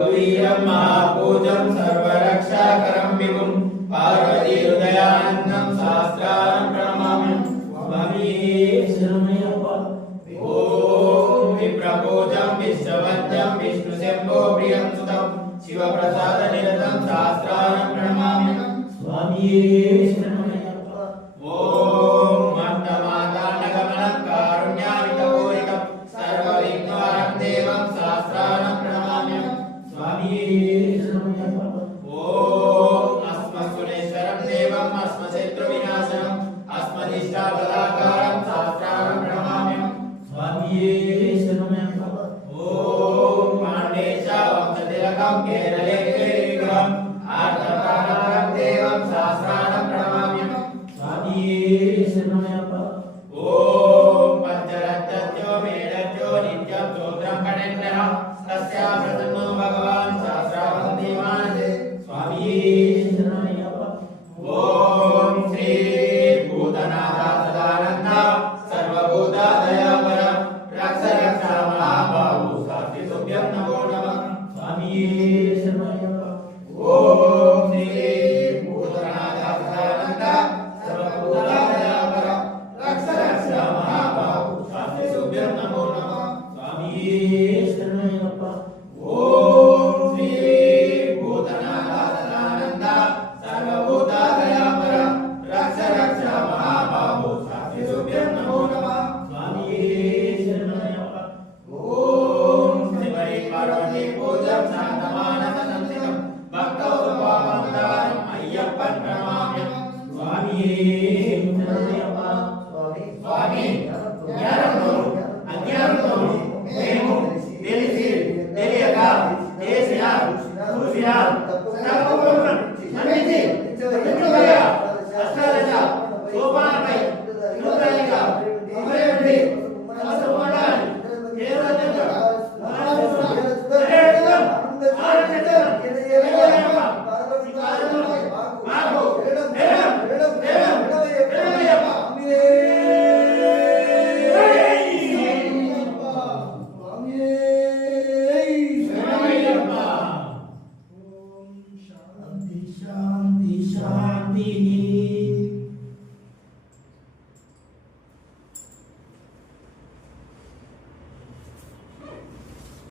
वीरं महापूजं सर्वरक्षाकरं विभुं पार्वती हृदयानन्दं शास्त्रारं प्रणमाम्यहं स्वामी शरणमय्यप्पा। ॐ विप्रपूजं विश्ववन्द्यं विष्णुशम्भो प्रियं सुतं शिवप्रसादनिरतं शास्त्रारं प्रणमाम्यहं स्वामी शरणमय्यप्पा। ॐ मत्तमादानगमनं कारुण्यामितपूरितं सर्वविघ्नहरं देवं शास्त्रारं प्रणमाम्यहं स्वामी शरणमय्यप्पा। ॐ अस्मत्सुरेश्वरं देवम् अस्मशत्रुविनाशनम् अस्मदिष्टाबलाकारं शास्त्रारं प्रणमाम्यहं स्वामी शरणमय्यप्पा। ॐ पाण्डेशा वंशतिलकं केरले विग्रहम् आर्तत्राणकं देवं शास्त्रारं प्रणमाम्यहं स्वामी शरणमय्यप्पा। ॐ पञ्चरत्नज्यो मेढज्यो नित्यं स्तोत्रं पठेन्नः तस्या प्रसन्नो भगवान् सहस्रावन्ति मानसे स्वामी शरणमय्यप्पा। ॐ श्री भूतनाथ सदानन्द सर्वभूतादयापर रक्ष रक्ष महाबाहु शास्त्रि तुभ्यं नमो नमः स्वामी शरणमय्यप्पा। ॐ श्री भूतनाथ सदानन्द सर्वभूतादयापर रक्ष रक्ष महाबाहु शास्त्रि तुभ्यं नमो नमः स्वामी शरणमय्यप्पा। ॐ श्री भूतनाथ सदानन्द सर्वभूतादयापर रक्ष रक्ष महाबाहु शास्त्रि तुभ्यं नमो नमः स्वामी शरणमय्यप्पा। ॐ श्रीमयि पार्वती पूजं शान्तमानसंस्थितं भक्तोपवाहं अय्यप्पं प्रणमाम्यहं स्वामी शरणमय्यप्पा। स्वामी జ్ఞానంతో అజ్ఞానంతో మేము తెలిసి తెలియక చేసిన చూసిన తప్పులను మన్నించి చతుర్వేద అష్టాదశ సోపానాలపై అనుగ్రహంగా అభయమిడి సమస్త మండలాన్ని చేరవేయంగా మాకు शांति शांति शांति।